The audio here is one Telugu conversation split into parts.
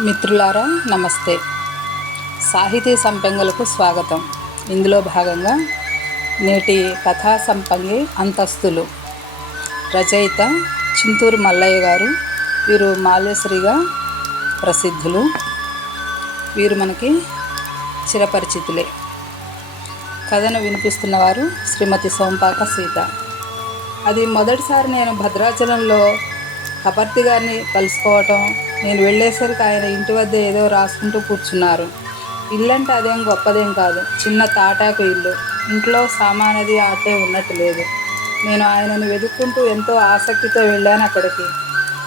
మిత్రులారా నమస్తే. సాహితీ సంపంగులకు స్వాగతం. ఇందులో భాగంగా నేటి కథా సంపంగి అంతస్తులు రచయిత చింతూరు మల్లయ్య గారు వీరు మాల్యశ్రీగా ప్రసిద్ధులు. వీరు మనకి చిరపరిచితులే. కథను వినిపిస్తున్నవారు శ్రీమతి సోంపాక సీత. అది మొదటిసారి నేను భద్రాచలంలో కపర్తి గారిని కలుసుకోవటం నేను వెళ్ళేసరికి ఆయన ఇంటి వద్ద ఏదో రాసుకుంటూ కూర్చున్నారు. ఇల్లంటే అదేం గొప్పదేం కాదు. చిన్న తాటాకు ఇల్లు. ఇంట్లో సామానది ఆటే ఉన్నట్టు లేదు. నేను ఆయనను వెతుక్కుంటూ ఎంతో ఆసక్తితో వెళ్ళాను అక్కడికి.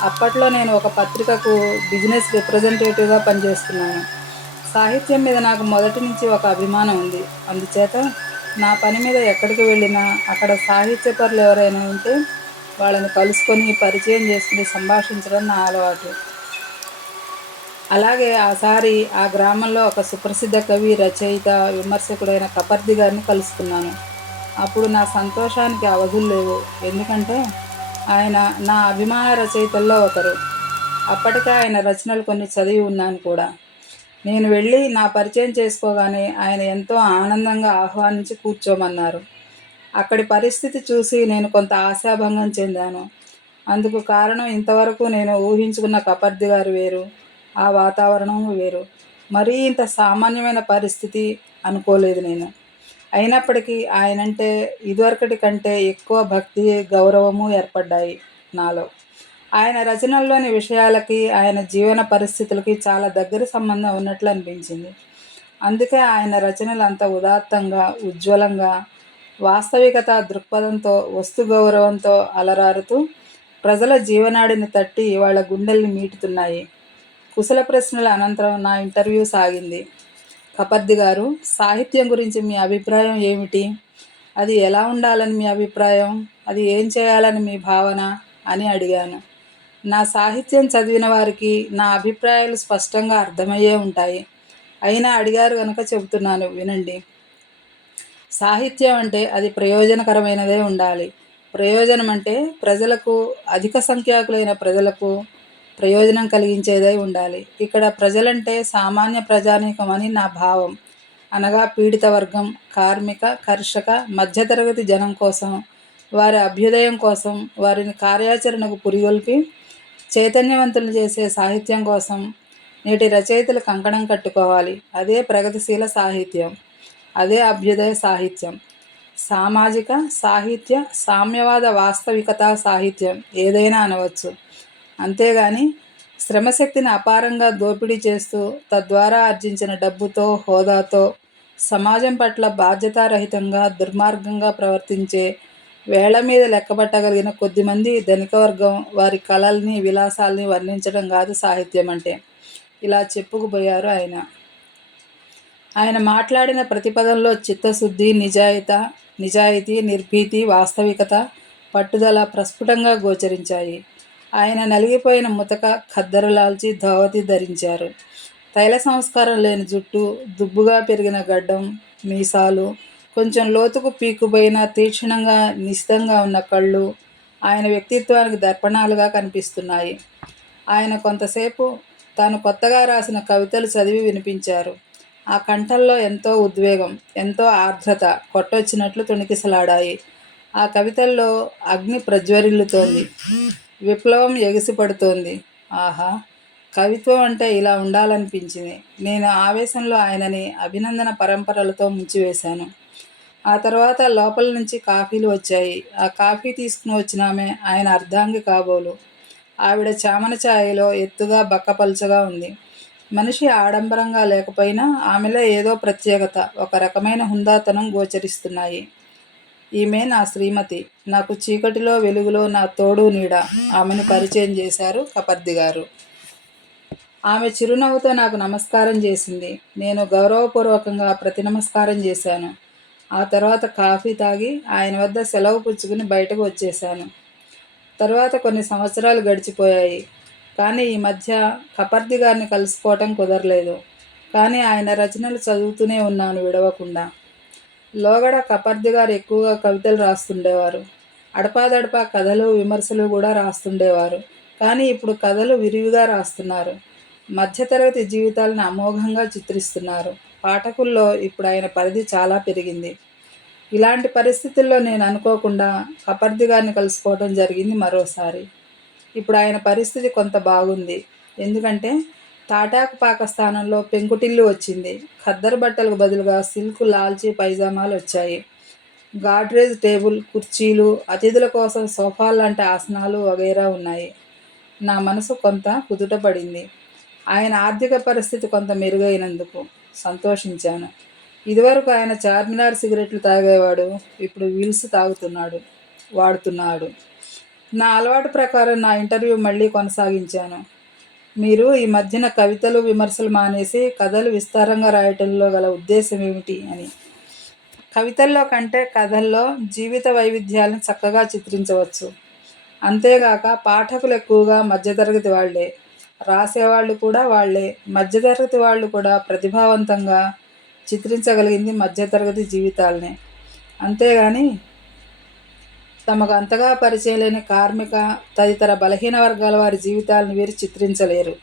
అప్పట్లో నేను ఒక పత్రికకు బిజినెస్ రిప్రజెంటేటివ్గా పనిచేస్తున్నాను. సాహిత్యం మీద నాకు మొదటి నుంచి ఒక అభిమానం ఉంది. అందుచేత నా పని మీద ఎక్కడికి వెళ్ళినా అక్కడ సాహిత్యపరులు ఎవరైనా ఉంటే వాళ్ళని కలుసుకొని పరిచయం చేసుకుని సంభాషించడం నా అలవాటు. అలాగే ఆసారి ఆ గ్రామంలో ఒక సుప్రసిద్ధ కవి రచయిత విమర్శకుడైన కపర్ది గారిని కలుసుకున్నాను. అప్పుడు నా సంతోషానికి అవధులు లేవు. ఎందుకంటే ఆయన నా అభిమాన రచయితల్లో ఒకరు. అప్పటికే ఆయన రచనలు కొన్ని చదివి ఉన్నాను కూడా. నేను వెళ్ళి నా పరిచయం చేసుకోగానే ఆయన ఎంతో ఆనందంగా ఆహ్వానించి కూర్చోమన్నారు. అక్కడి పరిస్థితి చూసి నేను కొంత ఆశాభంగం చెందాను. అందుకు కారణం ఇంతవరకు నేను ఊహించుకున్న కపర్ది గారు వేరు. ఆ వాతావరణం వేరు. మరీ ఇంత సామాన్యమైన పరిస్థితి అనుకోలేదు నేను. అయినప్పటికీ ఆయనంటే ఇదివరకటి కంటే ఎక్కువ భక్తి గౌరవము ఏర్పడ్డాయి నాలో. ఆయన రచనల్లోని విషయాలకి ఆయన జీవన పరిస్థితులకి చాలా దగ్గర సంబంధం ఉన్నట్లు అనిపించింది. అందుకే ఆయన రచనలు అంత ఉదాత్తంగా ఉజ్వలంగా వాస్తవికత దృక్పథంతో వస్తు గౌరవంతో అలరారుతూ ప్రజల జీవనాడిని తట్టి వాళ్ళ గుండెల్ని మీటుతున్నాయి. కుశల ప్రశ్నల అనంతరం నా ఇంటర్వ్యూ సాగింది. కపర్ది గారు సాహిత్యం గురించి మీ అభిప్రాయం ఏమిటి? అది ఎలా ఉండాలని మీ అభిప్రాయం? అది ఏం చేయాలని మీ భావన? అని అడిగాను. నా సాహిత్యం చదివిన వారికి నా అభిప్రాయాలు స్పష్టంగా అర్థమయ్యే ఉంటాయి. అయినా అడిగారు కనుక చెబుతున్నాను వినండి. సాహిత్యం అంటే అది ప్రయోజనకరమైనదే ఉండాలి. ప్రయోజనం అంటే ప్రజలకు అధిక సంఖ్యాకులైన ప్రజలకు ప్రయోజనం కలిగించేదై ఉండాలి. ఇక్కడ ప్రజలంటే సామాన్య ప్రజానీకం అని నా భావం. అనగా పీడిత వర్గం కార్మిక కర్షక మధ్యతరగతి జనం కోసం వారి అభ్యుదయం కోసం వారిని కార్యాచరణకు పురిగొల్పి చైతన్యవంతులు చేసే సాహిత్యం కోసం నేటి రచయితలు కంకణం కట్టుకోవాలి. అదే ప్రగతిశీల సాహిత్యం. అదే అభ్యుదయ సాహిత్యం. సామాజిక సాహిత్య సామ్యవాద వాస్తవికత సాహిత్యం. ఏదైనా అనవచ్చు. అంతేగాని శ్రమశక్తిని అపారంగా దోపిడీ చేస్తూ తద్వారా ఆర్జించిన డబ్బుతో హోదాతో సమాజం పట్ల బాధ్యతారహితంగా దుర్మార్గంగా ప్రవర్తించే వేళ్ళ మీద లెక్కబట్టగలిగిన కొద్దిమంది ధనిక వర్గం వారి కళల్ని విలాసాల్ని వర్ణించడం కాదు సాహిత్యం అంటే ఇలా చెప్పుకుపోయారు ఆయన. ఆయన మాట్లాడిన ప్రతిపదంలో చిత్తశుద్ధి నిజాయిత నిజాయితీ నిర్భీతి వాస్తవికత పట్టుదల ప్రస్ఫుటంగా గోచరించాయి. ఆయన నలిగిపోయిన ముతక ఖద్దరులాల్చి ధోవతి ధరించారు. తైల సంస్కారం లేని జుట్టు దుబ్బుగా పెరిగిన గడ్డం మీసాలు కొంచెం లోతుకు పీకుపోయిన తీక్షణంగా నిశితంగా ఉన్న కళ్ళు ఆయన వ్యక్తిత్వానికి దర్పణాలుగా కనిపిస్తున్నాయి. ఆయన కొంతసేపు తాను కొత్తగా రాసిన కవితలు చదివి వినిపించారు. ఆ కంఠంలో ఎంతో ఉద్వేగం ఎంతో ఆర్ద్రత కొట్టొచ్చినట్లు తొణికిసలాడాయి. ఆ కవితల్లో అగ్ని ప్రజ్వరిల్లుతోంది. విప్లవం ఎగిసిపడుతోంది. ఆహా కవిత్వం అంటే ఇలా ఉండాలనిపించింది. నేను ఆవేశంలో ఆయనని అభినందన పరంపరలతో ముంచివేశాను. ఆ తర్వాత లోపల నుంచి కాఫీలు వచ్చాయి. ఆ కాఫీ తీసుకుని వచ్చిన ఆమె ఆయన అర్ధాంగి కాబోలు. ఆవిడ చామన ఛాయలో ఎత్తుగా బక్కపలుచగా ఉంది. మనిషి ఆడంబరంగా లేకపోయినా ఆమెలో ఏదో ప్రత్యేకత ఒక రకమైన హుందాతనం గోచరిస్తున్నాయి. ఈమె నా శ్రీమతి. నాకు చీకటిలో వెలుగులో నా తోడు నీడ. ఆమెను పరిచయం చేశారు కపర్ది గారు. ఆమె చిరునవ్వుతో నాకు నమస్కారం చేసింది. నేను గౌరవపూర్వకంగా ప్రతి నమస్కారం చేశాను. ఆ తర్వాత కాఫీ తాగి ఆయన వద్ద సెలవు పుచ్చుకుని బయటకు వచ్చేశాను. తర్వాత కొన్ని సంవత్సరాలు గడిచిపోయాయి. కానీ ఈ మధ్య కపర్ది గారిని కలుసుకోవటం కుదరలేదు. కానీ ఆయన రచనలు చదువుతూనే ఉన్నాను విడవకుండా. లోగడ కపర్ది గారు ఎక్కువగా కవితలు రాస్తుండేవారు. అడపాదడపా కథలు విమర్శలు కూడా రాస్తుండేవారు. కానీ ఇప్పుడు కథలు విరివిగా రాస్తున్నారు. మధ్యతరగతి జీవితాలను అమోఘంగా చిత్రిస్తున్నారు. పాఠకుల్లో ఇప్పుడు ఆయన పరిధి చాలా పెరిగింది. ఇలాంటి పరిస్థితుల్లో నేను అనుకోకుండా కపర్ది గారిని కలుసుకోవడం జరిగింది మరోసారి. ఇప్పుడు ఆయన పరిస్థితి కొంత బాగుంది. ఎందుకంటే తాటాకు పాక స్థానంలో పెంకుటిల్లు వచ్చింది. ఖద్దరు బట్టలకు బదులుగా సిల్క్ లాల్చీ పైజామాలు వచ్చాయి. గాడ్రేజ్ టేబుల్ కుర్చీలు అతిథుల కోసం సోఫాలు లాంటి ఆసనాలు వగైరా ఉన్నాయి. నా మనసు కొంత కుదుటపడింది ఆయన ఆర్థిక పరిస్థితి కొంత మెరుగైనందుకు సంతోషించాను. ఇదివరకు ఆయన చార్మినార్ సిగరెట్లు తాగేవాడు ఇప్పుడు వీల్స్ తాగుతున్నాడు వాడుతున్నాడు. నా అలవాటు ప్రకారం నా ఇంటర్వ్యూ మళ్ళీ కొనసాగించాను. మీరు ఈ మధ్యన కవితలు విమర్శలు మానేసి కథలు విస్తారంగా రాయటంలో గల ఉద్దేశం ఏమిటి అని. కవితల్లో కంటే కథల్లో జీవిత వైవిధ్యాలను చక్కగా చిత్రించవచ్చు. అంతేగాక పాఠకులు ఎక్కువగా మధ్యతరగతి వాళ్ళే. రాసేవాళ్ళు కూడా వాళ్ళే. మధ్యతరగతి వాళ్ళు కూడా ప్రతిభావంతంగా చిత్రించగలిగింది మధ్యతరగతి జీవితాలనే. అంతేగాని తమకు అంతగా పరిచయలేని కార్మిక తదితర బలహీన వర్గాల వారి జీవితాలను వీరు చిత్రించలేరు.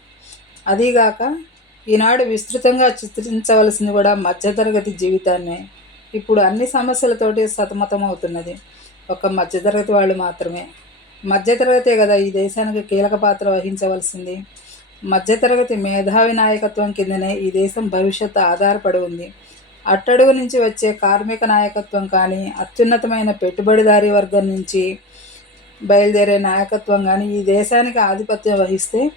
అదీగాక ఈనాడు విస్తృతంగా చిత్రించవలసింది కూడా మధ్యతరగతి జీవితాన్నే. ఇప్పుడు అన్ని సమస్యలతోటి సతమతమవుతున్నది. ఒక మధ్యతరగతి వాళ్ళు మాత్రమే. మధ్యతరగతే కదా ఈ దేశానికి కీలక పాత్ర వహించవలసింది. మధ్యతరగతి మేధావి నాయకత్వం కిందనే ఈ దేశం భవిష్యత్తు ఆధారపడి ఉంది. అట్టడుగు నుంచి వచ్చే కార్మిక నాయకత్వం కానీ అత్యున్నతమైన పెట్టుబడిదారీ వర్గం నుంచి బయలుదేరే నాయకత్వం కానీ ఈ దేశానికి ఆధిపత్యం వహిస్తే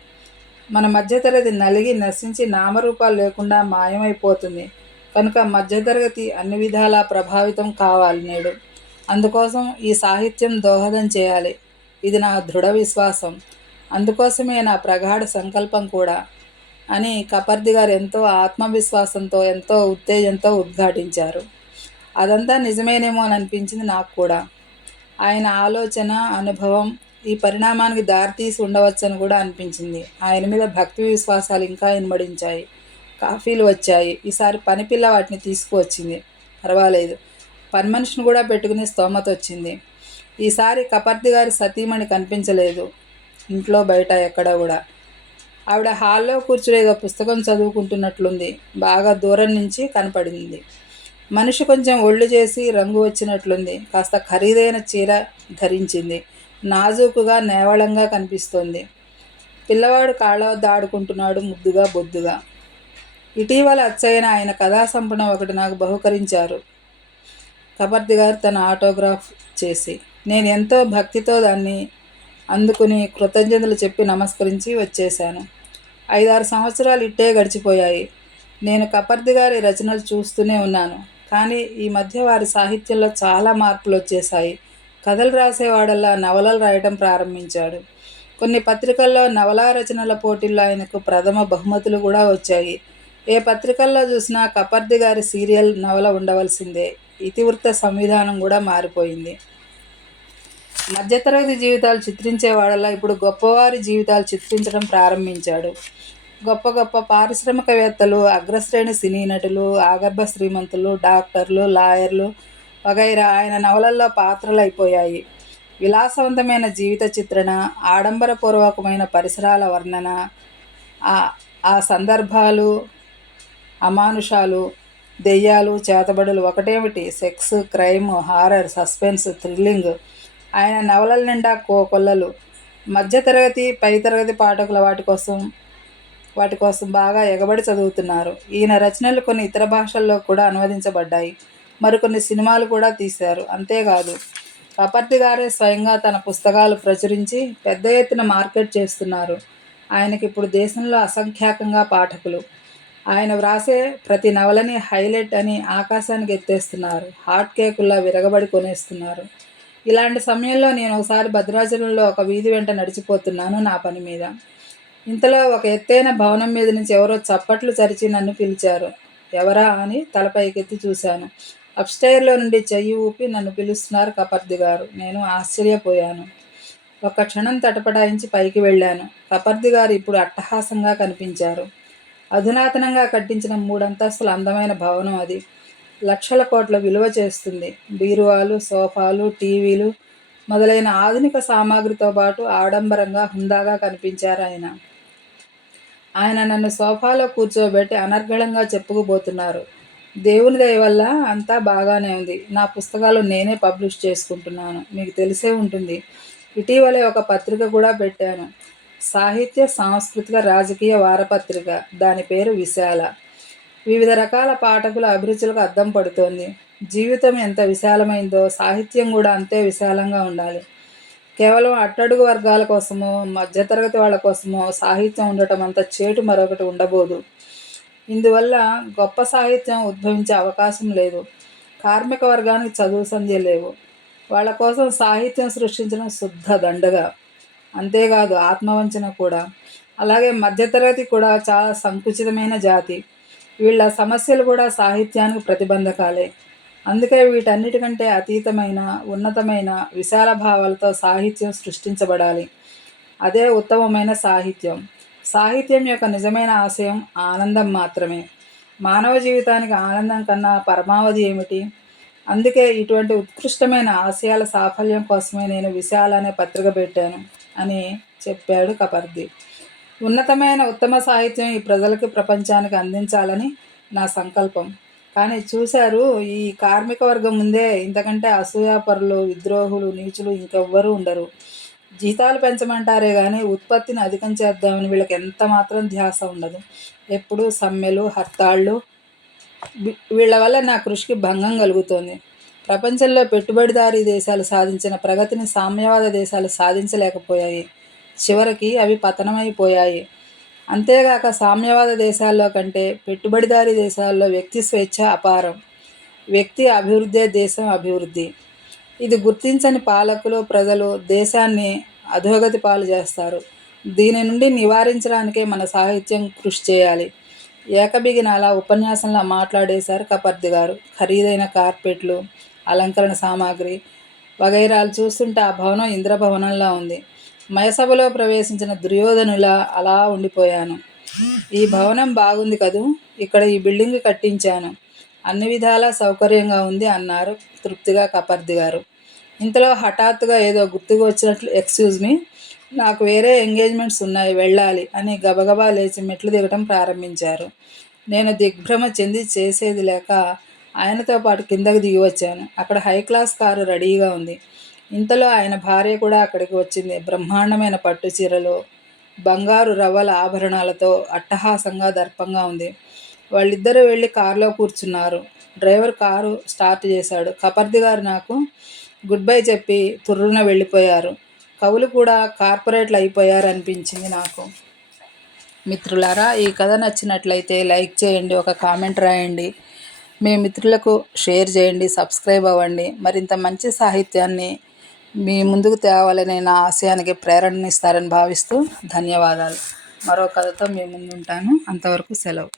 మన మధ్యతరగతి నలిగి నశించి నామరూపాలు లేకుండా మాయమైపోతుంది. కనుక మధ్యతరగతి అన్ని విధాలా ప్రభావితం కావాలి నేడు. అందుకోసం ఈ సాహిత్యం దోహదం చేయాలి. ఇది నా దృఢ విశ్వాసం. అందుకోసమే నా ప్రగాఢ సంకల్పం కూడా. అని కపర్ది గారు ఎంతో ఆత్మవిశ్వాసంతో ఎంతో ఉత్తేజంతో ఉద్ఘాటించారు. అదంతా నిజమేనేమో అని అనిపించింది నాకు కూడా. ఆయన ఆలోచన అనుభవం ఈ పరిణామానికి దారితీసి ఉండవచ్చని కూడా అనిపించింది. ఆయన మీద భక్తి విశ్వాసాలు ఇంకా ఇనబడించాయి కాఫీలు వచ్చాయి. ఈసారి పనిపిల్ల వాటిని తీసుకువచ్చింది. పర్వాలేదు. పని మనిషిని కూడా పెట్టుకునే స్తోమత వచ్చింది. ఈసారి కపర్ది గారి సతీమణి కనిపించలేదు. ఇంట్లో బయట ఎక్కడ కూడా. ఆవిడ హాల్లో కూర్చునేదో పుస్తకం చదువుకుంటున్నట్లుంది. బాగా దూరం నుంచి కనపడింది. మనిషి కొంచెం ఒళ్ళు చేసి రంగు వచ్చినట్లుంది. కాస్త ఖరీదైన చీర ధరించింది. నాజూకుగా నేవళంగా కనిపిస్తోంది. పిల్లవాడు కాళ్ళ వద్ద ఆడుకుంటున్నాడు ముద్దుగా బొద్దుగా. ఇటీవల అచ్చయిన ఆయన కథా సంపణం ఒకటి నాకు బహుకరించారు. కబర్ది గారు తన ఆటోగ్రాఫ్ చేసి నేను ఎంతో భక్తితో దాన్ని అందుకుని కృతజ్ఞతలు చెప్పి నమస్కరించి వచ్చేశాను. ఐదారు సంవత్సరాలు ఇట్టే గడిచిపోయాయి. నేను కపర్ది గారి రచనలు చూస్తూనే ఉన్నాను. కానీ ఈ మధ్య వారి సాహిత్యంలో చాలా మార్పులు వచ్చేసాయి కథలు రాసేవాడల్లా నవలలు రాయడం ప్రారంభించాడు. కొన్ని పత్రికల్లో నవలా రచనల పోటీల్లో ఆయనకు ప్రథమ బహుమతులు కూడా వచ్చాయి. ఏ పత్రికల్లో చూసినా కపర్ది గారి సీరియల్ నవల ఉండవలసిందే. ఇతివృత్త సంవిధానం కూడా మారిపోయింది. మధ్యతరగతి జీవితాలు చిత్రించేవాడలా ఇప్పుడు గొప్పవారి జీవితాలు చిత్రించడం ప్రారంభించాడు. గొప్ప గొప్ప పారిశ్రామికవేత్తలు అగ్రశ్రేణి సినీ నటులు ఆగర్భ శ్రీమంతులు డాక్టర్లు లాయర్లు వగైరా ఆయన నవలల్లో పాత్రలు అయిపోయాయి విలాసవంతమైన జీవిత చిత్రణ ఆడంబరపూర్వకమైన పరిసరాల వర్ణన ఆ సందర్భాలు అమానుషాలు దెయ్యాలు చేతబడులు ఒకటేమిటి? Sex crime horror suspense thrilling ఆయన నవలల నిండా కో కొల్లలు. మధ్యతరగతి పైతరగతి పాఠకుల వాటి కోసం వాటి కోసం బాగా ఎగబడి చదువుతున్నారు. ఈయన రచనలు కొన్ని ఇతర భాషల్లో కూడా అనువదించబడ్డాయి. మరికొన్ని సినిమాలు కూడా తీశారు. అంతేకాదు కపర్తి గారే స్వయంగా తన పుస్తకాలు ప్రచురించి పెద్ద ఎత్తున మార్కెట్ చేస్తున్నారు. ఆయనకి ఇప్పుడు దేశంలో అసంఖ్యాకంగా పాఠకులు. ఆయన వ్రాసే ప్రతి నవలని హైలైట్ అని ఆకాశానికి ఎత్తేస్తున్నారు. హాట్ కేకుల్లా విరగబడి కొనేస్తున్నారు. ఇలాంటి సమయంలో నేను ఒకసారి భద్రాచలంలో ఒక వీధి వెంట నడిచిపోతున్నాను నా పని మీద. ఇంతలో ఒక ఎత్తైన భవనం మీద నుంచి ఎవరో చప్పట్లు చరిచి నన్ను పిలిచారు. ఎవరా అని తలపైకెత్తి చూశాను. అప్స్టైర్లో నుండి చెయ్యి ఊపి నన్ను పిలుస్తున్నారు కపర్ది గారు. నేను ఆశ్చర్యపోయాను. ఒక క్షణం తటపటాయించి పైకి వెళ్ళాను. కపర్ది గారు ఇప్పుడు అట్టహాసంగా కనిపించారు. అధునాతనంగా కట్టించిన మూడంతస్తుల అందమైన భవనం అది. లక్షల కోట్ల విలువ చేస్తుంది. బీరువాలు సోఫాలు టీవీలు మొదలైన ఆధునిక సామాగ్రితో పాటు ఆడంబరంగా హుందాగా కనిపించారు ఆయన. ఆయన నన్ను సోఫాలో కూర్చోబెట్టి అనర్గళంగా చెప్పుకుపోతున్నారు. దేవుని దయ వల్ల అంతా బాగానే ఉంది. నా పుస్తకాలు నేనే పబ్లిష్ చేసుకుంటున్నాను. మీకు తెలిసే ఉంటుంది. ఇటీవలే ఒక పత్రిక కూడా పెట్టాను. సాహిత్య సాంస్కృతిక రాజకీయ వారపత్రిక. దాని పేరు విశాల. వివిధ రకాల పాఠకుల అభిరుచులకు అద్దం పడుతోంది. జీవితం ఎంత విశాలమైందో సాహిత్యం కూడా అంతే విశాలంగా ఉండాలి. కేవలం అట్టడుగు వర్గాల కోసమో మధ్యతరగతి వాళ్ళ కోసమో సాహిత్యం ఉండటం అంత చేటు మరొకటి ఉండబోదు. ఇందువల్ల గొప్ప సాహిత్యం ఉద్భవించే అవకాశం లేదు. కార్మిక వర్గానికి చదువు సంధ్య లేవు. వాళ్ళ కోసం సాహిత్యం సృష్టించడం శుద్ధ దండగా. అంతేకాదు ఆత్మవంచన కూడా. అలాగే మధ్యతరగతి కూడా చాలా సంకుచితమైన జాతి. వీళ్ళ సమస్యలు కూడా సాహిత్యానికి ప్రతిబంధకాలే. అందుకే వీటన్నిటికంటే అతీతమైన ఉన్నతమైన విశాల భావాలతో సాహిత్యం సృష్టించబడాలి. అదే ఉత్తమమైన సాహిత్యం. సాహిత్యం యొక్క నిజమైన ఆశయం ఆనందం మాత్రమే. మానవ జీవితానికి ఆనందం కన్నా పరమావధి ఏమిటి? అందుకే ఇటువంటి ఉత్కృష్టమైన ఆశయాల సాఫల్యం కోసమే నేను విశాల అనే పత్రిక పెట్టాను అని చెప్పాడు కపర్ది. ఉన్నతమైన ఉత్తమ సాహిత్యం ఈ ప్రజలకి ప్రపంచానికి అందించాలని నా సంకల్పం. కానీ చూశారు ఈ కార్మిక వర్గం ముందే ఇంతకంటే అసూయాపరులు విద్రోహులు నీచులు ఇంకెవ్వరూ ఉండరు. జీతాలు పెంచమంటారే కానీ ఉత్పత్తిని అధికం చేద్దామని వీళ్ళకి ఎంత మాత్రం ధ్యాస ఉండదు. ఎప్పుడు సమ్మెలు హర్తాళ్ళు వీళ్ళ వల్ల నా కృషికి భంగం కలుగుతోంది. ప్రపంచంలో పెట్టుబడిదారీ దేశాలు సాధించిన ప్రగతిని సామ్యవాద దేశాలు సాధించలేకపోయాయి. చివరికి అవి పతనమైపోయాయి. అంతేగాక సామ్యవాద దేశాల్లో కంటే పెట్టుబడిదారీ దేశాల్లో వ్యక్తి స్వేచ్ఛ అపారం. వ్యక్తి అభివృద్ధే దేశం అభివృద్ధి. ఇది గుర్తించని పాలకులు ప్రజలు దేశాన్ని అధోగతి పాలు చేస్తారు. దీని నుండి నివారించడానికే మన సాహిత్యం కృషి చేయాలి. ఏకబిగిన అలా ఉపన్యాసంలో మాట్లాడేశారు కపర్ది గారు. ఖరీదైన కార్పెట్లు అలంకరణ సామాగ్రి వగైరాలు చూస్తుంటే ఆ భవనం ఇంద్రభవనంలా ఉంది. మయసభలో ప్రవేశించిన దుర్యోధనులా అలా ఉండిపోయాను. ఈ భవనం బాగుంది కదూ? ఇక్కడ ఈ బిల్డింగ్ కట్టించాను. అన్ని విధాలా సౌకర్యంగా ఉంది అన్నారు తృప్తిగా కపర్ది గారు. ఇంతలో హఠాత్తుగా ఏదో గుర్తుకు వచ్చినట్లు ఎక్స్క్యూజ్ మీ నాకు వేరే ఎంగేజ్మెంట్స్ ఉన్నాయి వెళ్ళాలి అని గబగబా లేచి మెట్లు దిగటం ప్రారంభించారు. నేను దిగ్భ్రమ చెంది చేసేది లేక ఆయనతో పాటు కిందకు దిగి వచ్చాను. అక్కడ హై క్లాస్ కారు రెడీగా ఉంది. ఇంతలో ఆయన భార్య కూడా అక్కడికి వచ్చింది. బ్రహ్మాండమైన పట్టు చీరలో బంగారు రవ్వల ఆభరణాలతో అట్టహాసంగా దర్పంగా ఉంది. వాళ్ళిద్దరూ వెళ్ళి కారులో కూర్చున్నారు. డ్రైవర్ కారు స్టార్ట్ చేశాడు. కపర్ది గారు నాకు గుడ్ బై చెప్పి తుర్రున వెళ్ళిపోయారు. కవులు కూడా కార్పొరేట్లు అయిపోయారు అనిపించింది నాకు. మిత్రులారా ఈ కథ నచ్చినట్లయితే లైక్ చేయండి ఒక కామెంట్ రాయండి. మీ మిత్రులకు షేర్ చేయండి సబ్స్క్రైబ్ అవ్వండి. మరింత మంచి సాహిత్యాన్ని మీ ముందుకు తేవాలనే నా ఆశయానికి ప్రేరణనిస్తారని భావిస్తూ ధన్యవాదాలు. మరో కథతో మీ ముందు ఉంటాను అంతవరకు సెలవు.